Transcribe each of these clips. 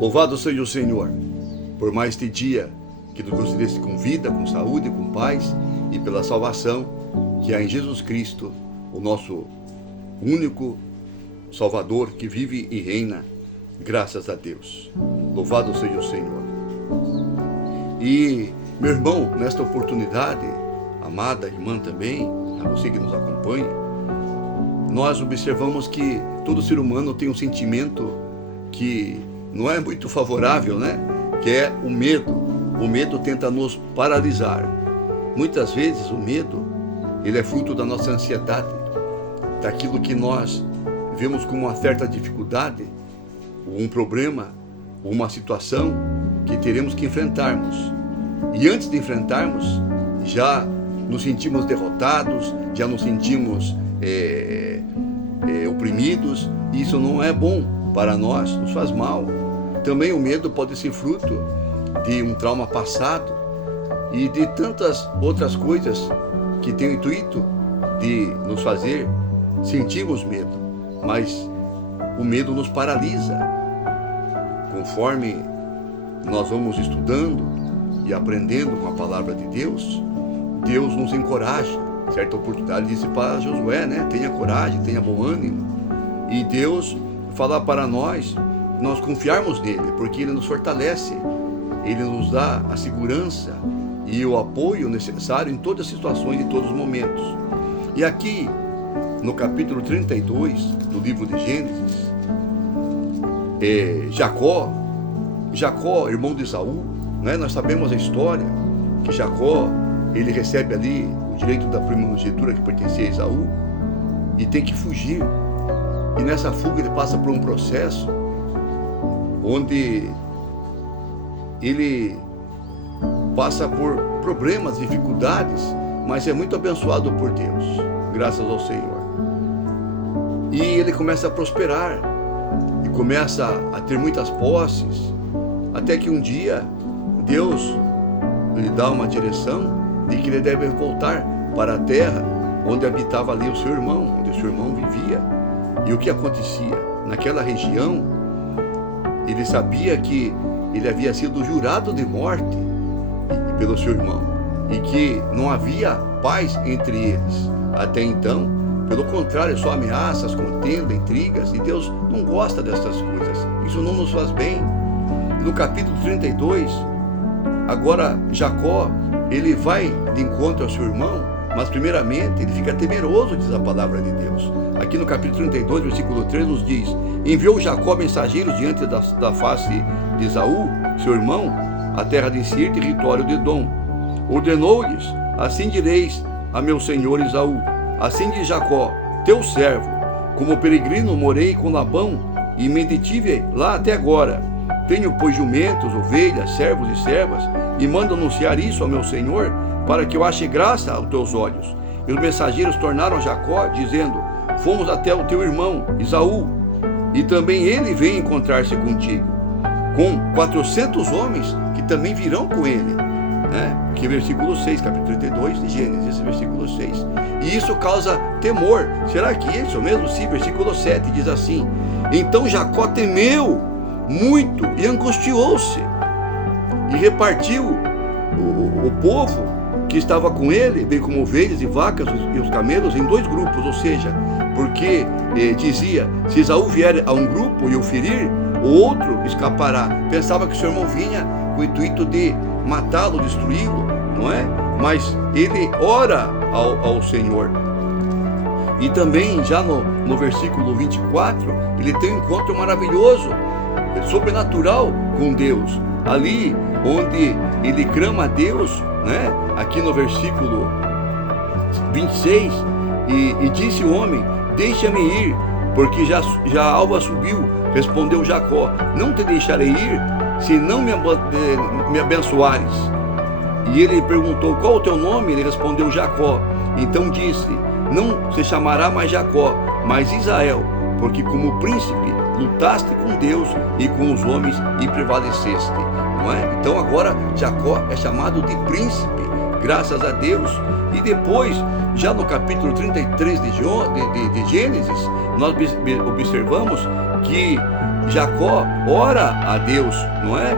Louvado seja o Senhor por mais este dia que nos concedesse com vida, com saúde, com paz e pela salvação que há em Jesus Cristo, o nosso único Salvador que vive e reina, graças a Deus. Louvado seja o Senhor. E, meu irmão, nesta oportunidade, amada irmã também, a você que nos acompanha, nós observamos que todo ser humano tem um sentimento que não é muito favorável, né? Que é o medo. O medo tenta nos paralisar. Muitas vezes o medo, ele é fruto da nossa ansiedade, daquilo que nós vemos como uma certa dificuldade, um problema, uma situação que teremos que enfrentarmos. E antes de enfrentarmos, já nos sentimos derrotados, já nos sentimos oprimidos, e isso não é bom para nós, nos faz mal. Também o medo pode ser fruto de um trauma passado e de tantas outras coisas que têm o intuito de nos fazer sentirmos medo, mas o medo nos paralisa. Conforme nós vamos estudando e aprendendo com a palavra de Deus, Deus nos encoraja. Certa oportunidade disse para Josué, né? Tenha coragem, tenha bom ânimo. E Deus fala para nós confiarmos nele, porque ele nos fortalece, ele nos dá a segurança e o apoio necessário em todas as situações e todos os momentos. E aqui, no capítulo 32 do livro de Gênesis, Jacó, irmão de Esaú, né? Nós sabemos a história, que Jacó, ele recebe ali o direito da primogenitura que pertencia a Esaú, e tem que fugir. E nessa fuga ele passa por um processo onde ele passa por problemas, dificuldades, mas é muito abençoado por Deus, graças ao Senhor. E ele começa a prosperar, e começa a ter muitas posses, até que um dia Deus lhe dá uma direção de que ele deve voltar para a terra onde habitava ali o seu irmão, onde o seu irmão vivia. E o que acontecia? Naquela região, ele sabia que ele havia sido jurado de morte pelo seu irmão e que não havia paz entre eles até então. Pelo contrário, só ameaças, contenda, intrigas, e Deus não gosta dessas coisas. Isso não nos faz bem. No capítulo 32, agora Jacó, ele vai de encontro ao seu irmão, mas primeiramente ele fica temeroso, diz a palavra de Deus. Aqui no capítulo 32, versículo 3 nos diz: enviou Jacó mensageiros diante da face de Esaú, seu irmão, a terra de Seir, território de Edom. Ordenou-lhes: assim direis a meu senhor Esaú, assim diz Jacó, teu servo, como peregrino morei com Labão e me detive lá até agora. Tenho, pois, jumentos, ovelhas, servos e servas, e mando anunciar isso ao meu senhor, para que eu ache graça aos teus olhos. E os mensageiros tornaram a Jacó, dizendo: fomos até o teu irmão Esaú, e também ele vem encontrar-se contigo, com 400 homens que também virão com ele. Que versículo 6, capítulo 32 de Gênesis, versículo 6. E isso causa temor. Será que isso mesmo? Sim, versículo 7 diz assim: então Jacó temeu muito e angustiou-se, e repartiu o povo que estava com ele, bem como ovelhas e vacas e os camelos, em dois grupos, ou seja, porque dizia: se Esaú vier a um grupo e o ferir, o outro escapará. Pensava que seu irmão vinha com o intuito de matá-lo, destruí-lo, não é? Mas ele ora ao Senhor. E também já no versículo 24, ele tem um encontro maravilhoso, sobrenatural com Deus, ali onde ele clama a Deus, né? Aqui no versículo 26, e disse o homem: deixa-me ir, porque já a alva subiu. Respondeu Jacó: não te deixarei ir, se não me abençoares. E ele perguntou: qual o teu nome? Ele respondeu: Jacó. Então disse: não se chamará mais Jacó, mas Israel, porque como príncipe lutaste com Deus e com os homens e prevaleceste. Não é? Então agora Jacó é chamado de príncipe, graças a Deus. E depois, já no capítulo 33 de Gênesis, nós observamos que Jacó ora a Deus, não é?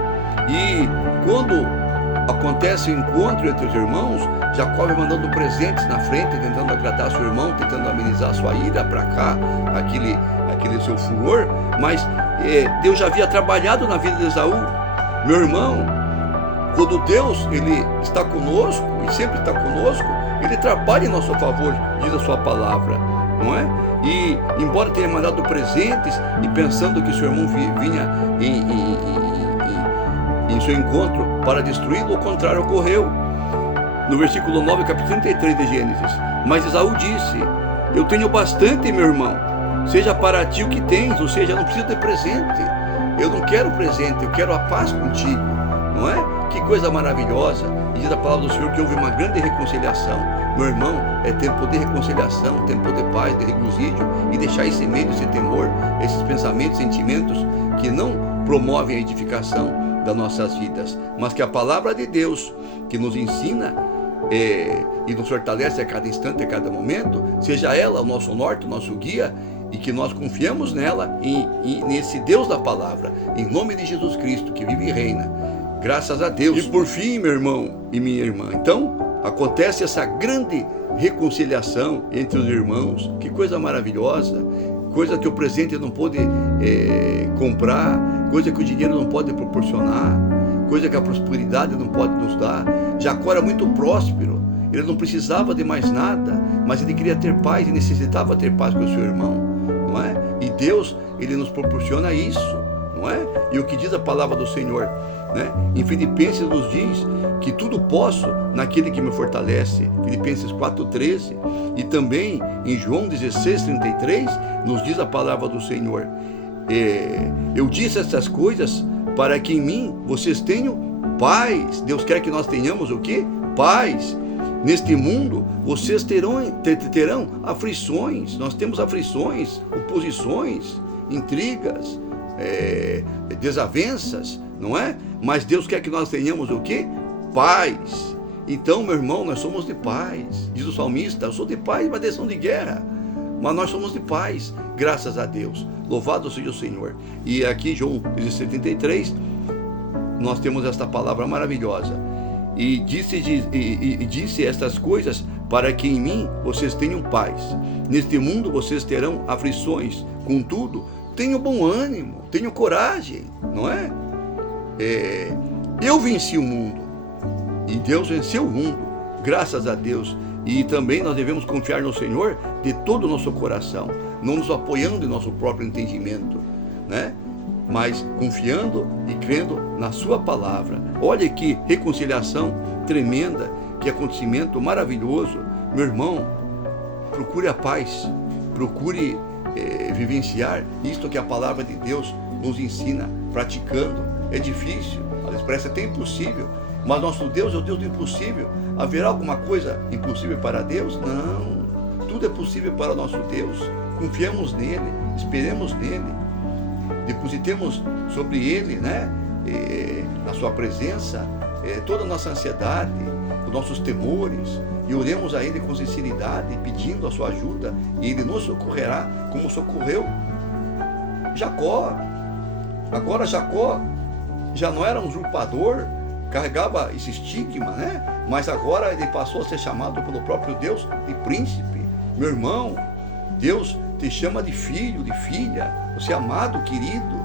E quando acontece o encontro entre os irmãos, Jacó vai mandando presentes na frente, tentando agradar seu irmão, tentando amenizar sua ira para cá, aquele seu furor, mas Deus já havia trabalhado na vida de Esaú. Meu irmão, quando Deus ele está conosco e sempre está conosco, ele trabalha em nosso favor, diz a sua palavra, não é? E embora tenha mandado presentes e pensando que seu irmão vinha em seu encontro para destruí-lo, o contrário ocorreu. No versículo 9, capítulo 33 de Gênesis: mas Esaú disse: eu tenho bastante, meu irmão, seja para ti o que tens, ou seja, eu não preciso de presente, eu não quero presente, eu quero a paz contigo, não é? Que coisa maravilhosa. E diz a palavra do Senhor que houve uma grande reconciliação. Meu irmão, é tempo de reconciliação, tempo de paz, de regozijo, e deixar esse medo, esse temor, esses pensamentos, sentimentos que não promovem a edificação das nossas vidas, mas que a palavra de Deus, que nos ensina e nos fortalece a cada instante, a cada momento, seja ela o nosso norte, o nosso guia, e que nós confiamos nela e nesse Deus da palavra, em nome de Jesus Cristo, que vive e reina. Graças a Deus. E por fim, meu irmão e minha irmã, então acontece essa grande reconciliação entre os irmãos. Que coisa maravilhosa, coisa que o presente não pode comprar, coisa que o dinheiro não pode proporcionar, coisa que a prosperidade não pode nos dar. Jacó era muito próspero, ele não precisava de mais nada, mas ele queria ter paz e necessitava ter paz com o seu irmão, não é? E Deus, ele nos proporciona isso, não é? E o que diz a palavra do Senhor, né? Em Filipenses nos diz que tudo posso naquele que me fortalece, Filipenses 4,13, e também em João 16,33 nos diz a palavra do Senhor: eu disse essas coisas para que em mim vocês tenham paz. Deus quer que nós tenhamos o quê? Paz. Neste mundo vocês terão aflições. Nós temos aflições, oposições, intrigas, desavenças, não é? Mas Deus quer que nós tenhamos o quê? Paz. Então, meu irmão, nós somos de paz. Diz o salmista: eu sou de paz, mas eles são de guerra. Mas nós somos de paz, graças a Deus. Louvado seja o Senhor. E aqui, João 73, nós temos esta palavra maravilhosa. E disse estas coisas para que em mim vocês tenham paz. Neste mundo vocês terão aflições. Contudo, tenham bom ânimo, tenham coragem, não é? Eu venci o mundo e Deus venceu o mundo, graças a Deus. E também nós devemos confiar no Senhor de todo o nosso coração, não nos apoiando em nosso próprio entendimento, né? Mas confiando e crendo na sua palavra. Olha que reconciliação tremenda, que acontecimento maravilhoso. Meu irmão, procure a paz, procure vivenciar isto que a palavra de Deus nos ensina, praticando. É difícil, às vezes parece até impossível, mas nosso Deus é o Deus do impossível. Haverá alguma coisa impossível para Deus? Não, tudo é possível para o nosso Deus. Confiamos nele, esperemos nele, depositemos sobre ele, né, na sua presença, toda a nossa ansiedade, os nossos temores, e oremos a ele com sinceridade, pedindo a sua ajuda, e ele nos socorrerá como socorreu Jacó. Agora Jacó já não era um usurpador, carregava esse estigma, né? Mas agora ele passou a ser chamado pelo próprio Deus de príncipe. Meu irmão, Deus te chama de filho, de filha. Você é amado, querido,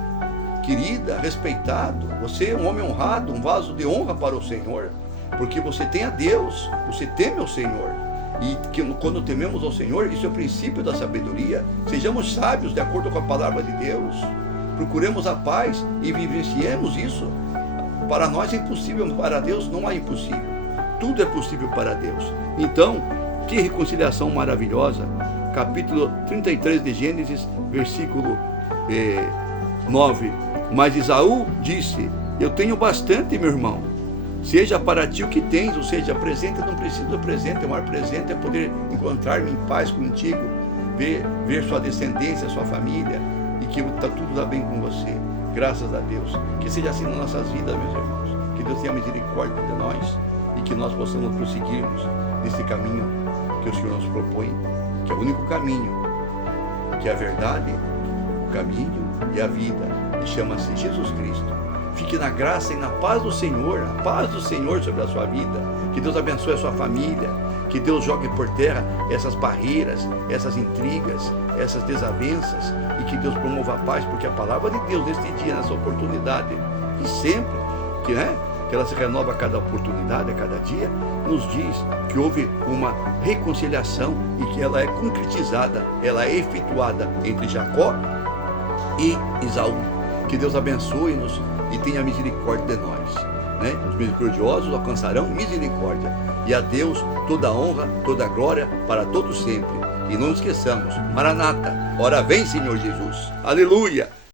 querida, respeitado. Você é um homem honrado, um vaso de honra para o Senhor, porque você tem a Deus, você teme ao Senhor. E que quando tememos ao Senhor, isso é o princípio da sabedoria. Sejamos sábios de acordo com a palavra de Deus. Procuremos a paz e vivenciemos isso. Para nós é impossível, para Deus não há impossível. Tudo é possível para Deus. Então, que reconciliação maravilhosa. Capítulo 33 de Gênesis, versículo 9. Mas Esaú disse: eu tenho bastante, meu irmão. Seja para ti o que tens, ou seja, presente, eu não preciso do presente. O maior presente é poder encontrar-me em paz contigo, ver sua descendência, sua família, e que tudo está bem com você. Graças a Deus. Que seja assim nas nossas vidas, meus irmãos. Que Deus tenha misericórdia de nós e que nós possamos prosseguirmos nesse caminho que o Senhor nos propõe, que é o único caminho, que é a verdade, o caminho e a vida. e chama-se Jesus Cristo. Fique na graça e na paz do Senhor, a paz do Senhor sobre a sua vida. Que Deus abençoe a sua família, que Deus jogue por terra essas barreiras, essas intrigas, essas desavenças, e que Deus promova a paz, porque a palavra de Deus neste dia, nessa oportunidade, e sempre, que ela se renova a cada oportunidade, a cada dia, nos diz que houve uma reconciliação e que ela é concretizada, ela é efetuada entre Jacó e Esaú. Que Deus abençoe-nos e tenha misericórdia de nós. Os misericordiosos alcançarão misericórdia. E a Deus toda a honra, toda a glória para todos sempre. E não esqueçamos, Maranata, ora vem, Senhor Jesus. Aleluia!